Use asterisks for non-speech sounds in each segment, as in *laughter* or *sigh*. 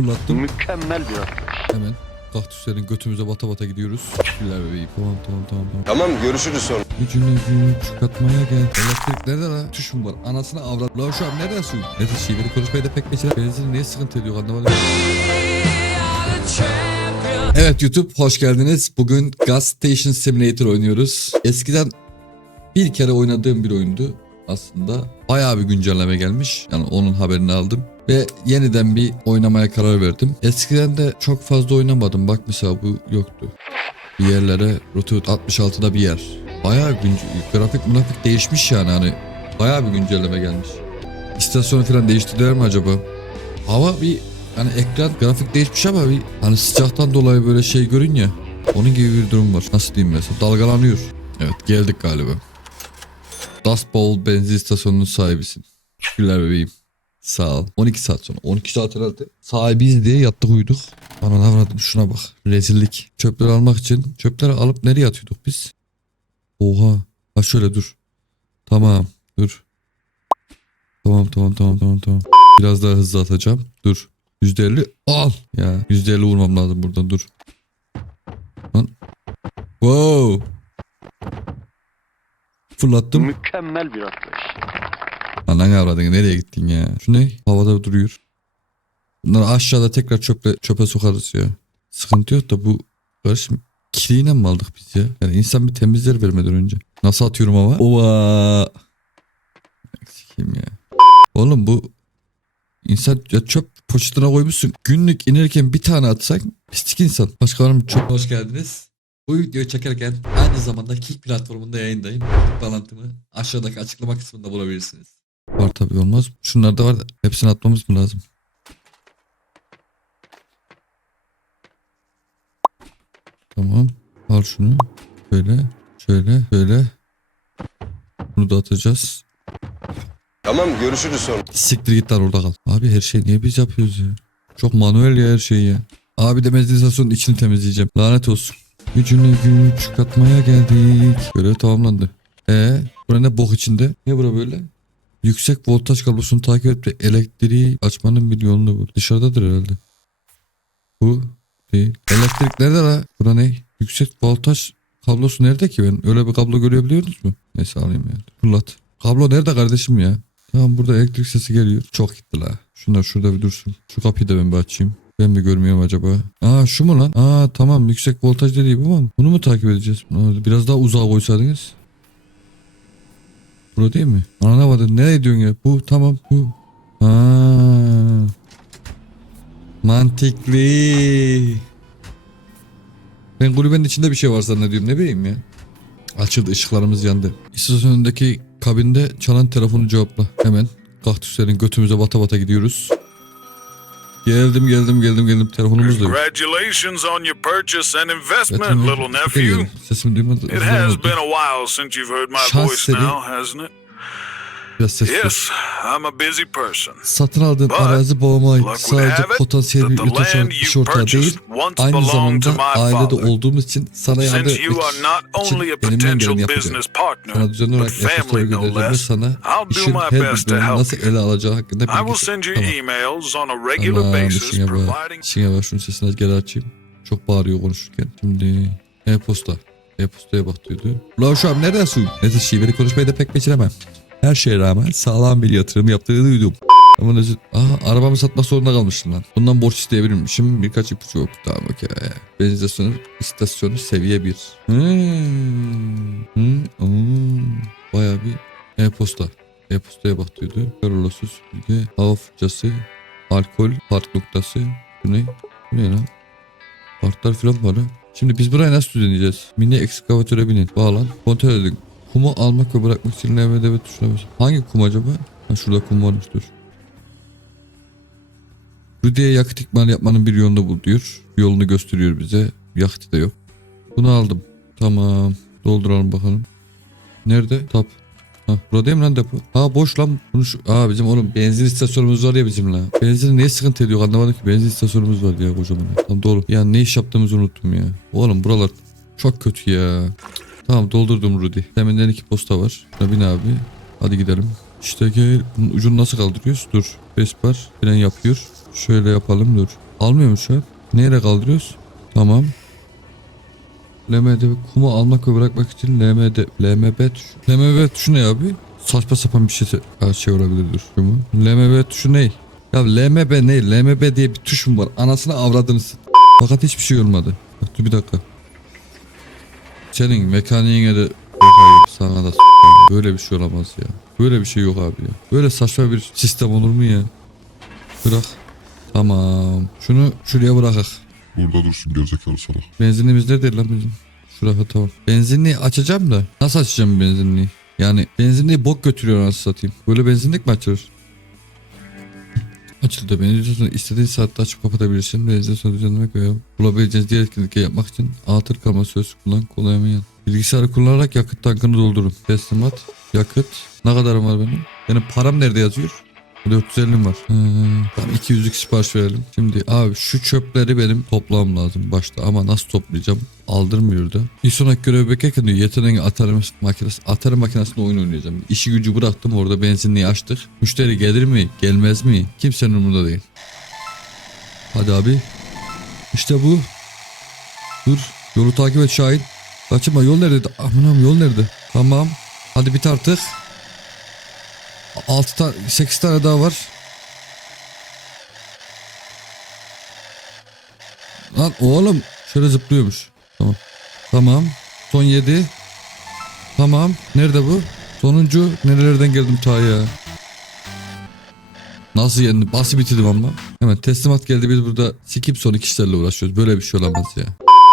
Fırlattım. Mükemmel bir atlayış. Hemen kaktüslerin götümüze bata bata gidiyoruz. Güler bebeğim. Tamam tamam tamam tamam. Tamam görüşürüz sonra. Gücünü güç katmaya gel. Elektrik nerede la? Tuş mu var? Anasını avrat. La şu an neredesin? Neyse şiveri konuşmayı da pek geçiren. Benzin niye sıkıntı ediyor anlamadım. Evet YouTube hoş geldiniz. Bugün Gas Station Simulator oynuyoruz. Eskiden bir kere oynadığım bir oyundu. Aslında bayağı bir güncelleme gelmiş. Yani onun haberini aldım. Ve yeniden bir oynamaya karar verdim. Eskiden de çok fazla oynamadım. Bak mesela bu yoktu. Bir yerlere Route 66'da bir yer. Bayağı grafik münafik değişmiş yani hani. Bayağı bir güncelleme gelmiş. İstasyonu falan değiştirdiler mi acaba? Hava bir hani ekran grafik değişmiş ama bir hani sıcaktan dolayı böyle şey görün ya. Onun gibi bir durum var. Nasıl diyeyim mesela? Dalgalanıyor. Evet geldik galiba. Dust Bowl benzin istasyonunun sahibisin. Teşekkürler bebeğim. Sağ ol. 12 saat sonra. 12 saat herhalde. Sahibiyiz diye yattık uyuduk. Bana ne avradım şuna bak. Rezillik. Çöpleri almak için. Çöpleri alıp nereye atıyorduk biz? Oha. Ha şöyle dur. Tamam. Dur. Tamam tamam tamam tamam tamam. Biraz daha hızlı atacağım. Dur. %50 al. Ya %50 vurmam lazım buradan dur. Lan. Wow. Fırlattım. Mükemmel bir atlayış. Anan avradın nereye gittin ya? Şu ne? Havada duruyor. Bunları aşağıda tekrar çöpe, çöpe sokarız ya. Sıkıntı yok da bu karışım kiliğine mi aldık biz ya? Yani insan bir temizler vermeden önce. Nasıl atıyorum ama? Ova. Sikeyim ya. Oğlum bu insan ya çöp poşetine koymuşsun. Günlük inerken bir tane atsak pislik insan. Başka var mı çöp? Hoş geldiniz. Bu videoyu çekerken aynı zamanda Kick platformunda yayındayım. Bağlantımı aşağıdaki açıklama kısmında bulabilirsiniz. Var tabii olmaz. Şunlar da var da hepsini atmamız mı lazım? Tamam. Al şunu. Şöyle. Şöyle. Şöyle. Bunu da atacağız. Tamam görüşürüz sonra. Siktir git lan orada kal. Abi her şeyi niye biz yapıyoruz ya? Çok manuel ya her şey ya. Abi de meclisasyonun içini temizleyeceğim. Lanet olsun. Gücünü güç katmaya geldik. Görev tamamlandı. E bura ne bok içinde? Ne bura böyle? Yüksek voltaj kablosunu takip et ve elektriği açmanın bir yolunu bul. Dışarıdadır herhalde. Bu değil. Elektrik nerede la? Bura ne? Yüksek voltaj kablosu nerede ki ben? Öyle bir kablo görebiliyorsunuz mu? Neyse alayım ya. Fırlat. Kablo nerede kardeşim ya? Tamam burada elektrik sesi geliyor. Çok gitti la. Şunlar şurada bir dursun. Şu kapıyı da ben bir açayım. Ben mi görmüyorum acaba? Aa şu mu lan? Aa tamam yüksek voltaj dediği bu mu? Bunu mu takip edeceğiz? Biraz daha uzağa koysaydınız. Bura değil mi? Anlamadım. Nereye diyorsun ya? Bu tamam bu. Aa. Mantıklı. Ben kulübenin içinde bir şey var zannediyorum. Ne bileyim ya. Açıldı ışıklarımız yandı. İstasyonundaki kabinde çalan telefonu cevapla. Hemen kaktüslerin götümüze bata bata gidiyoruz. Geldim geldim geldim geldim telefonumuz da yok. Congratulations on your purchase and investment, little nephew. Sesimi duymadı. It has been a while since you've heard my voice now, hasn't it? Biraz ses. Yes, I'm a busy person. Satın aldığın But arazi would sadece potansiyel bir that the yurt land iş you ortağı değil. Aynı zamanda ailede olduğumuz için sana yardım etmek için elimden geleni yapacağım. Sana düzenli olarak no göndereceğim ve sana işin her bir bölümünü nasıl ele alacağı hakkında bilgi you Tamam. Tamam işine bak. İşine bak şunun sesini geri açayım. Çok bağırıyor konuşurken. Şimdi e-posta. E-postaya bak diyordu. Ulan şu an neredesin? Neyse şiveri konuşmayı da pek beceremem. Her şeye rağmen sağlam bir yatırım yaptığını duydum. Ama özür... Aha arabamı satmak zorunda kalmıştım lan. Bundan borç isteyebilirmişim. Birkaç ipucu yok. Tamam okey. Benzin istasyonu, seviye 1. Hmm. Hmm. Hmm. Bayağı bir e-posta. E-postaya bak diyordu. Karolası süpürge, hava fırçası, alkol, park noktası. Bu ne? Bu ne lan? Parklar falan var ha. Şimdi biz burayı nasıl düzenleyeceğiz? Mini ekskavatöre binin. Bağlan. Kontrol edin. Kumu almak ve bırakmak için LVD ve tuşuna basın. Hangi kum acaba? Ha şurada kum varmış dur. Rudy'ye yakıt ikmali yapmanın bir yolunu bul diyor. Yolunu gösteriyor bize. Yakıtı da yok. Bunu aldım. Tamam. Dolduralım bakalım. Nerede? Tap. Ha burada değil mi lan depo? Ha boş lan. Bunu şu... Aa bizim oğlum benzin istasyonumuz var ya bizim lan. Benzin niye sıkıntı ediyor anlamadım ki. Benzin istasyonumuz var ya kocaman. Tamam doğru. Ya ne iş yaptığımızı unuttum ya. Oğlum buralar çok kötü ya. Tamam doldurdum Rudy. Deminden iki posta var. Şuna bin abi. Hadi gidelim. İşte gel. Bunun ucunu nasıl kaldırıyoruz? Dur. Vesper fren yapıyor. Şöyle yapalım dur. Almıyor mu şu an? Nereye kaldırıyoruz? Tamam. LMD kumu almak ve bırakmak için LMD LMB tuşu. LMB tuşu ne abi? Saçma sapan bir şey, ha, şey olabilir dur. LMB tuşu ne? Ya LMB ne? LMB diye bir tuş mu var? Anasını avradınız. Fakat hiçbir şey olmadı. Dur bir dakika. Senin mekaniğine de sana da. Böyle bir şey olamaz ya. Böyle bir şey yok abi ya. Böyle saçma bir sistem olur mu ya? Bırak. Tamam. Şunu şuraya bırakak. Burada dursun gerizekalı salak. Benzinliğimiz nedir lan bizim? Şuraya tamam. Benzinliği açacağım da. Nasıl açacağım benzinliği? Yani benzinliği bok götürüyor nasıl satayım. Böyle benzinlik mi açılır? Açıldı. Sonra istediğin saatte açıp kapatabilirsin. Sonra düzenlemek veya bulabileceğiniz diğer etkinlikleri yapmak için atır kalma söz kullan kullanamayan. Bilgisayarı kullanarak yakıt tankını doldurun. Teslimat, yakıt. Ne kadarım var benim? Benim param nerede yazıyor? 450 var. Ee, tamam 200'lük sipariş verelim. Şimdi abi şu çöpleri benim toplamam lazım başta ama nasıl toplayacağım? Aldırmıyor da. Bir sonraki görev beklerken diyor yeteneği atarım makinesi, atarım makinesinde oyun oynayacağım. İşi gücü bıraktım orada benzinliği açtık. Müşteri gelir mi gelmez mi? Kimsenin umurunda değil. Hadi abi. İşte bu. Dur. Yolu takip et Şahin. Kaçırma yol nerede? Aman yol nerede? Tamam. Hadi bit artık. 6 tane 8 tane daha var. Lan oğlum şöyle zıplıyormuş. Tamam. Tamam. Son 7. Tamam. Nerede bu? Sonuncu nerelerden geldim ta ya. Nasıl yendim? Nasıl bitirdim ama? Hemen teslimat geldi biz burada sikip son iki işlerle uğraşıyoruz. Böyle bir şey olamaz ya.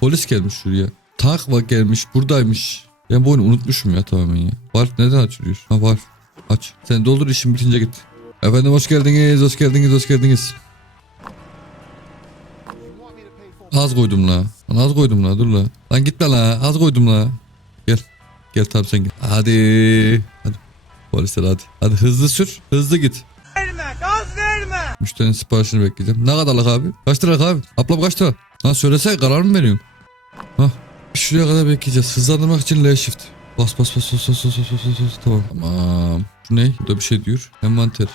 Polis gelmiş şuraya. Takva gelmiş buradaymış. Ben bu oyunu unutmuşum ya tamamen ya. Var neden açılıyor? Ha var. Aç. Sen doldur işin bitince git. Efendim hoş geldiniz, hoş geldiniz, hoş geldiniz. Az koydum la. Lan az koydum la dur la. Lan gitme la az koydum la. Gel. Gel tamam sen gel. Hadi. Hadi. Polisler hadi. Hadi hızlı sür. Hızlı git. verme, gaz verme. Müşterinin siparişini bekleyeceğim. Ne kadarlık abi? Kaç liralık abi? Ablam kaç lira? Lan söylesene karar mı veriyorum? Hah. Şuraya kadar bekleyeceğiz. Hızlandırmak için L shift. Bas bas bas bas bas bas bas bas bas. Tamam. Tamam. Şu ne? Burada bir şey diyor. Envanter.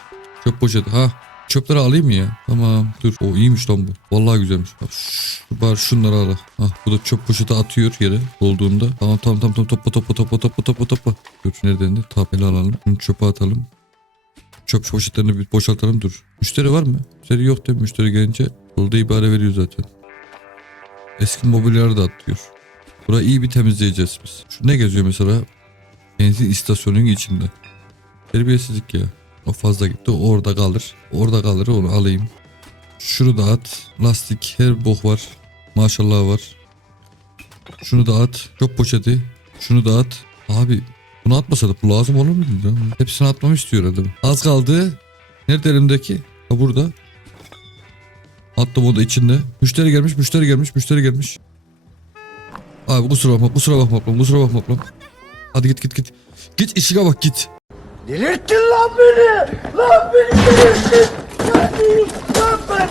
Çöp poşeti. Ha. Çöpleri alayım mı ya? Tamam. Dur. O iyiymiş lan bu. Vallahi güzelmiş. Şu, bari şunları al. Ha. Bu da çöp poşeti atıyor yere dolduğunda. Tamam tamam tamam tamam topla topla topla topla topla topla. Dur nereden de? Tabela alalım. Şunu çöpe atalım. Çöp poşetlerini bir boşaltalım dur. Müşteri var mı? Müşteri yok değil mi? Müşteri gelince yolda ibare veriyor zaten. Eski mobilyaları da atlıyor. Burayı iyi bir temizleyeceğiz biz. Şu ne geziyor mesela? Benzin istasyonunun içinde. Terbiyesizlik ya. O fazla gitti. Orada kalır. Orada kalır onu alayım. Şunu da at. Lastik her bok var. Maşallah var. Şunu da at. Çok poşeti. Şunu da at. Abi bunu atmasadık bu lazım olur muydu? Hepsini atmamı istiyor adam. Az kaldı. Nerede elimdeki? Ha burada. Attım o da içinde. Müşteri gelmiş, müşteri gelmiş, müşteri gelmiş. Abi kusura bakma, kusura bakma ablam, kusura bakma ablam. Hadi git git git. Git işine bak git. Delirttin lan beni. Lan beni delirttin. Lan ben?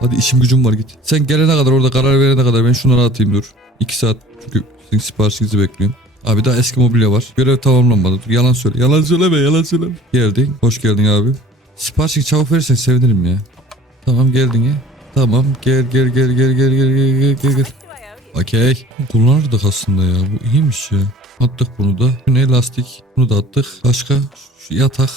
Hadi işim gücüm var git. Sen gelene kadar orada karar verene kadar ben şunları atayım dur. 2 saat çünkü sizin siparişinizi bekliyorum. Abi daha eski mobilya var. Görev tamamlanmadı. Dur yalan söyle. Yalan söyleme yalan söyleme. Geldin. Hoş geldin abi. Siparişini çabuk verirsen sevinirim ya. Tamam geldin ya. Tamam gel gel gel gel gel gel gel gel gel. Okey. Kullanırdık aslında ya. Bu iyiymiş ya. Attık bunu da. Bu ne lastik. Bunu da attık. Başka şu yatak.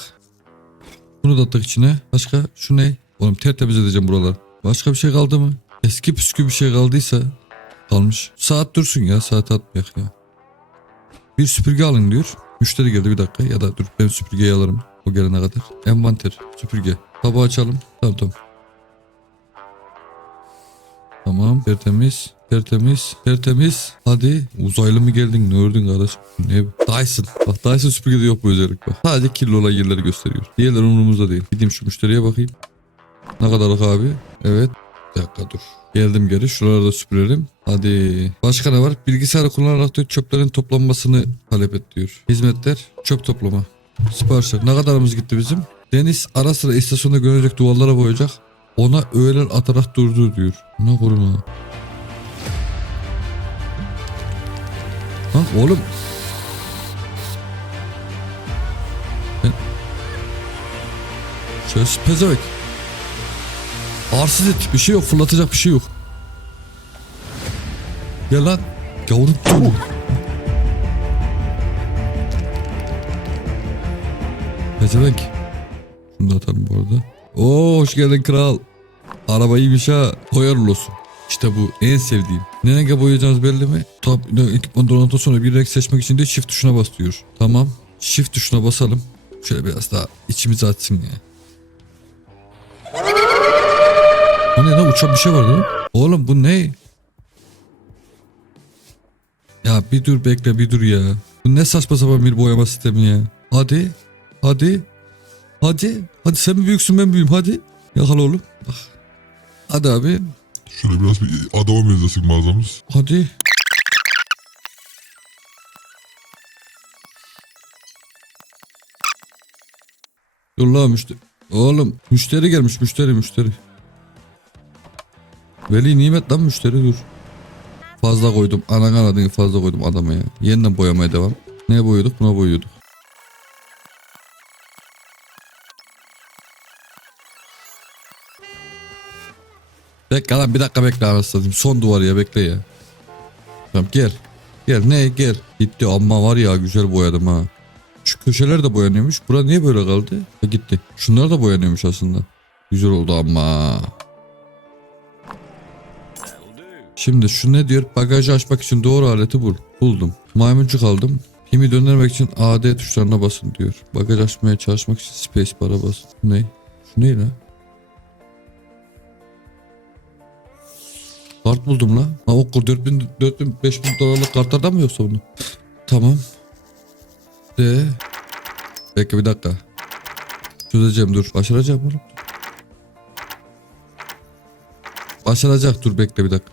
Bunu da attık içine. Başka şu ne? Oğlum tertemiz edeceğim buralar. Başka bir şey kaldı mı? Eski püskü bir şey kaldıysa kalmış. Saat dursun ya saat atmayak ya. Bir süpürge alın diyor. Müşteri geldi bir dakika ya da dur ben süpürgeyi alırım o gelene kadar. Envanter süpürge. Tabağı açalım. Tamam tamam. Tamam tertemiz. Tertemiz. Tertemiz. Hadi. Uzaylı mı geldin? Ne ördün kardeş? Ne? Dyson. Bak Dyson süpürgede yok bu özellik bak. Sadece kirli olan yerleri gösteriyor. Diğerleri umurumuzda değil. Gideyim şu müşteriye bakayım. Ne kadarlık abi? Evet. Bir dakika dur. Geldim geri. Şuraları da süpürelim. Hadi. Başka ne var? Bilgisayarı kullanarak diyor çöplerin toplanmasını talep et diyor. Hizmetler. Çöp toplama. Siparişler. Ne kadarımız gitti bizim? Deniz ara sıra istasyonda görecek duvarlara boyayacak. Ona öğeler atarak durdur diyor. Ne kurun ha. Lan oğlum. Ben... Şöyle pezevenk. Arsız et. Bir şey yok. Fırlatacak bir şey yok. Gel lan. Gavurun dolu. Pezevenk. Şunu da atalım bu arada. Oo hoş geldin kral. Araba iyiymiş ha. Koyar olsun. İşte bu en sevdiğim. Ne renge boyayacağınız belli mi? Tab ekipman donatı sonra bir renk seçmek için de shift tuşuna bas diyor. Tamam. Shift tuşuna basalım. Şöyle biraz daha içimizi açsın ya. O ne lan uçan bir şey var değil? Oğlum bu ne? Ya bir dur bekle bir dur ya. Bu ne saçma sapan bir boyama sistemi ya. Hadi. Hadi. Hadi. Hadi sen mi büyüksün ben büyüğüm hadi. Yakala oğlum. Bak. Hadi abi. Şöyle biraz bir adama benzesin mağazamız. Hadi. Yolla müşteri. Oğlum müşteri gelmiş müşteri müşteri. Veli nimet lan müşteri dur. Fazla koydum. Anan aradığını fazla koydum adama ya. Yeniden boyamaya devam. Ne boyuyorduk buna boyuyorduk. Bekle lan bir dakika bekle anasını Son duvar ya bekle ya. Tamam gel. Gel ne gel. Gitti amma var ya güzel boyadım ha. Şu köşeler de boyanıyormuş. Bura niye böyle kaldı? Ha, gitti. Şunlar da boyanıyormuş aslında. Güzel oldu ama. Şimdi şu ne diyor? Bagajı açmak için doğru aleti bul. Buldum. Maymuncuk aldım. Pimi döndürmek için AD tuşlarına basın diyor. Bagaj açmaya çalışmak için space bara basın. Ne? Şu ne lan? Kart buldum la. Ha o 4000 4000 5000 dolarlık kartlardan mı yoksa bunu? Tamam. De. Bekle bir dakika. Çözeceğim dur. Başaracağım oğlum. Başaracak dur bekle bir dakika.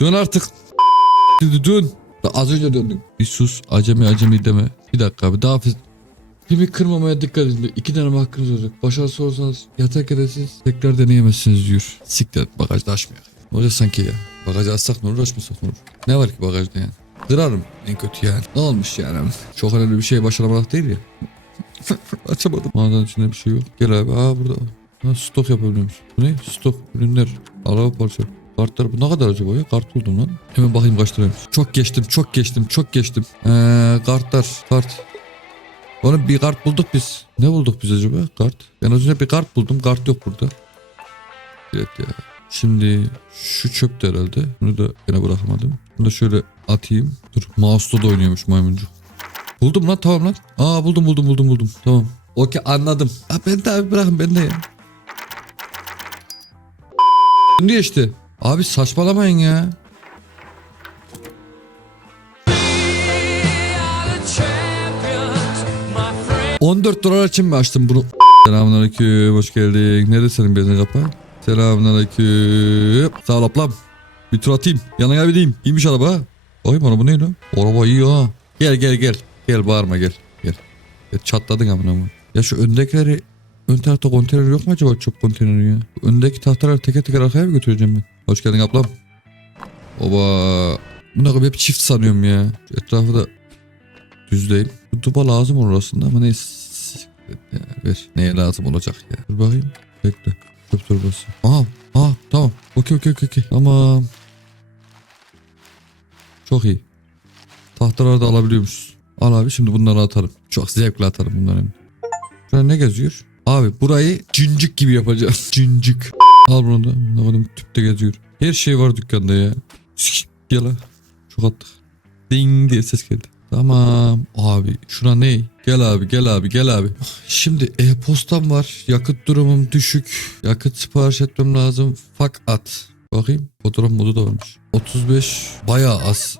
Dön artık. Dön. Az önce döndüm. Bir sus. Acemi acemi deme. Bir dakika abi daha Kimi kırmamaya dikkat edin. İki tane hakkınız olacak. Başarısız olursanız yatak edersiniz. Tekrar deneyemezsiniz diyor. Siktir bagajda açmıyor. Ne olacak sanki ya? Bagajı açsak ne olur açmasak ne olur? Ne var ki bagajda yani? Kırarım en kötü yani. Ne olmuş yani? Çok önemli bir şey başaramamak değil ya. *laughs* Açamadım. Mağazanın içinde bir şey yok. Gel abi. Aa burada. Ha, stok yapabiliyormuş. Bu ne? Stok. Ürünler. Araba parça. Kartlar bu ne kadar acaba ya? Kart buldum lan. Hemen bakayım kaç liraymış. Çok geçtim, çok geçtim, çok geçtim. Ee, kartlar, kart. Oğlum bir kart bulduk biz. Ne bulduk biz acaba? Kart. Ben az önce bir kart buldum. Kart yok burada. Evet ya. Şimdi şu çöptü herhalde. Bunu da yine bırakamadım. Bunu da şöyle atayım. Dur mouse'da da oynuyormuş maymuncuk. Buldum lan tamam lan. Aa buldum buldum buldum buldum. Tamam. Okey anladım. Ha, ben de abi bırakın ben de ya. Şimdi işte. Abi saçmalamayın ya. 14 dolar için mi açtım bunu? Selamünaleyküm, hoş geldin. Nerede senin benzin kapağı? Selamünaleyküm. Sağ ol ablam. Bir tur atayım. Yanına gideyim. İyiymiş araba. Bakayım araba ne lan? Araba iyi ha. Gel gel gel. Gel bağırma gel. Gel. Ya çatladın amına amına. Ya şu öndekileri ön tarafta konteyner yok mu acaba çöp konteyneri ya? Öndeki tahtaları teker teker arkaya mı götüreceğim ben? Hoş geldin ablam. Oba. Buna kadar hep çift sanıyorum ya. Şu Etrafı da düzleyim. Bu duba lazım olur aslında ama neyse. Ya, ver. Neye lazım olacak ya? Dur bakayım. Bekle. Çöp torbası. Aha. Aha tamam. Okey okey okey. Tamam. Çok iyi. Tahtaları da alabiliyormuşuz. Al abi şimdi bunları atarım. Çok zevkle atarım bunları. Şurada ne geziyor? Abi burayı cincik gibi yapacağım. *laughs* cincik. Al bunu da. Ne kadar tüpte geziyor. Her şey var dükkanda ya. Gel ha. Çok attık. Ding diye ses geldi. Tamam abi şuna ne? Gel abi gel abi gel abi. Şimdi e-postam var. Yakıt durumum düşük. Yakıt sipariş etmem lazım. Fakat bakayım fotoğraf modu da varmış. 35 bayağı az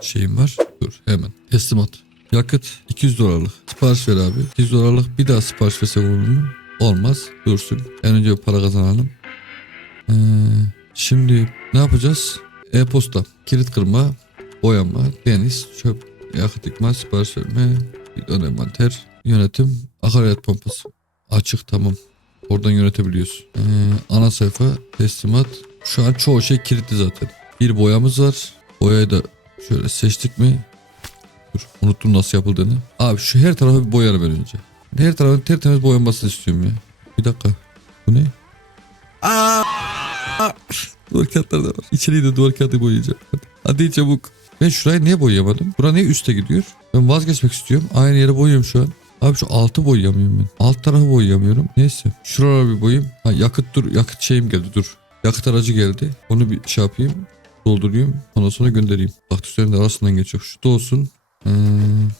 şeyim var. Dur hemen teslimat. Yakıt 200 dolarlık. Sipariş ver abi. 200 dolarlık bir daha sipariş versek olur mu? Olmaz. Dursun. En önce para kazanalım. Ee, şimdi ne yapacağız? E-posta, kilit kırma, boyama, deniz, çöp, yakıt ikmal, sipariş verme, bidon envanter, yönetim, akaryakıt pompası. Açık tamam. Oradan yönetebiliyoruz. Ee, ana sayfa, teslimat. Şu an çoğu şey kilitli zaten. Bir boyamız var. Boyayı da şöyle seçtik mi? Dur unuttum nasıl yapıldığını. Abi şu her tarafa bir boyarım ben önce. Her tarafın tertemiz boyanmasını istiyorum ya. Bir dakika. Bu ne? Aa! Duvar kağıtları da var. İçeriği de duvar kağıdı boyayacağım. Hadi, Hadi çabuk. Ben şurayı niye boyayamadım? Bura niye üste gidiyor? Ben vazgeçmek istiyorum. Aynı yere boyuyorum şu an. Abi şu altı boyayamıyorum ben. Alt tarafı boyayamıyorum. Neyse. Şuralara bir boyayayım. Ha yakıt dur. Yakıt şeyim geldi dur. Yakıt aracı geldi. Onu bir şey yapayım. Doldurayım. Ondan sonra göndereyim. Kaktüslerin de arasından geçiyor. Şu da olsun. Ee,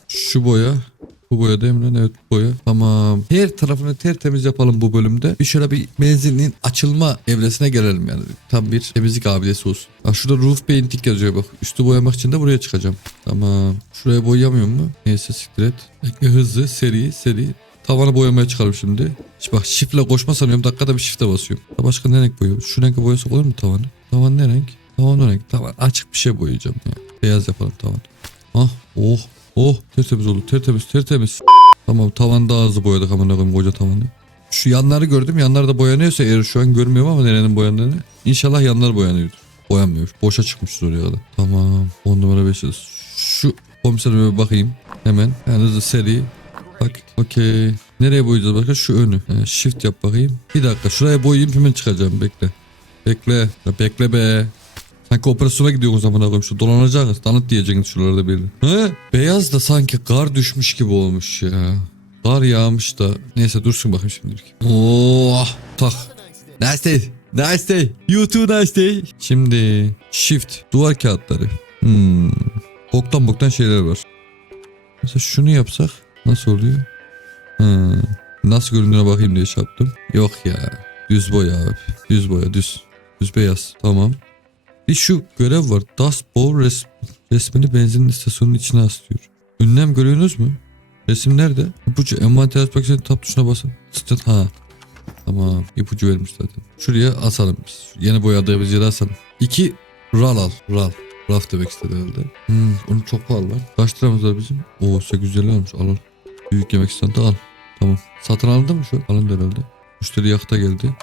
şu boya. Bu boya değil mi lan? Evet bu boya. Tamam. Her tarafını tertemiz yapalım bu bölümde. Bir şöyle bir benzinin açılma evresine gelelim yani. Tam bir temizlik abidesi olsun. Bak şurada roof painting yazıyor bak. Üstü boyamak için de buraya çıkacağım. Tamam. Şuraya boyayamıyor mu? Neyse siktir et. Hızlı seri seri. Tavanı boyamaya çıkarım şimdi. Şimdi bak shiftle koşma sanıyorum. Dakikada bir shift'e basıyorum. Başka ne renk boyuyorum? Şu renk boyasak olur mu tavanı? Tavan ne renk? Tavan o renk. Tavan açık bir şey boyayacağım ya. Beyaz yapalım tavan. Ah oh oh tertemiz oldu tertemiz tertemiz. Tamam tavan daha hızlı boyadık amına koyayım koca tavanı. Şu yanları gördüm yanlar da boyanıyorsa eğer şu an görmüyorum ama nerenin boyandığını. İnşallah yanlar boyanıyordur. Boyanmıyor. Boşa çıkmıştır oraya kadar. Tamam 10 numara 5 yıldız. Şu komiserime bir bakayım. Hemen. Yani hızlı seri. Bak okey. Nereye boyayacağız başka? Şu önü. Ee, shift yap bakayım. Bir dakika şuraya boyayayım hemen çıkacağım bekle. Bekle. Ya bekle be. Sanki operasyona gidiyor o zaman koyayım. Şu dolanacağız. Tanıt diyeceksiniz şuralarda bir. He? Beyaz da sanki kar düşmüş gibi olmuş ya. Kar yağmış da. Neyse dursun bakayım şimdilik. Oh tak. Nice day. Nice day. You too nice day. Şimdi shift. Duvar kağıtları. Hmm. Boktan boktan şeyler var. Mesela şunu yapsak nasıl oluyor? Hmm. Nasıl göründüğüne bakayım diye şey yaptım. Yok ya. Düz boya abi. Düz boya düz. Düz beyaz. Tamam. Bir şu görev var. Dust Bowl res resmini benzin istasyonunun içine aslıyor. Ünlem görüyorsunuz mu? Resim nerede? İpucu envanter açmak için tab tuşuna basın. Sıçrat ha. Tamam ipucu vermiş zaten. Şuraya asalım biz. Yeni boyadığımız yere asalım. İki ral al. Ral. Raf demek istedi herhalde. Hmm, onun çok pahalı lan. Kaç liramız var bizim? Oo 850 almış al al. Büyük yemek istedi al. Tamam. Satın alındı mı şu? Alındı herhalde. Müşteri yakıta geldi.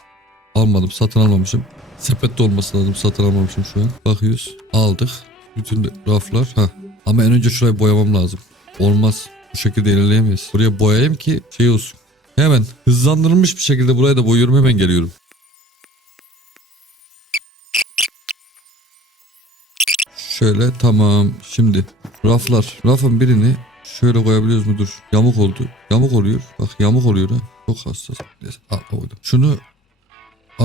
Almadım satın almamışım. Sepette olması lazım satın almamışım şu an. Bakıyoruz. Aldık. Bütün de raflar. Ha. Ama en önce şurayı boyamam lazım. Olmaz. Bu şekilde ilerleyemeyiz. Buraya boyayayım ki şey olsun. Hemen hızlandırılmış bir şekilde buraya da boyuyorum hemen geliyorum. Şöyle tamam. Şimdi raflar. Rafın birini şöyle koyabiliyoruz mu? Dur. Yamuk oldu. Yamuk oluyor. Bak yamuk oluyor ha. Çok hassas. Neyse, al. Şunu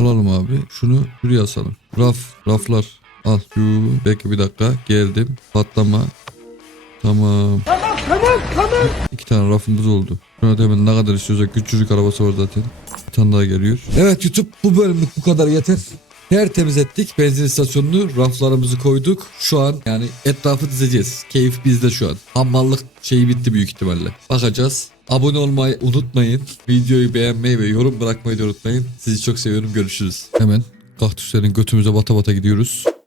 alalım abi. Şunu şuraya asalım. Raf. Raflar. Al. Şu. Bekle bir dakika. Geldim. Patlama. Tamam. Tamam tamam tamam. İki tane rafımız oldu. Şuna da hemen ne kadar istiyorsak küçücük arabası var zaten. Bir tane daha geliyor. Evet YouTube bu bölümlük bu kadar yeter. Tertemiz ettik benzin istasyonunu raflarımızı koyduk. Şu an yani etrafı dizeceğiz. Keyif bizde şu an. Hammallık şeyi bitti büyük ihtimalle. Bakacağız. Abone olmayı unutmayın. Videoyu beğenmeyi ve yorum bırakmayı da unutmayın. Sizi çok seviyorum. Görüşürüz. Hemen kaktüslerin götümüze bata bata gidiyoruz.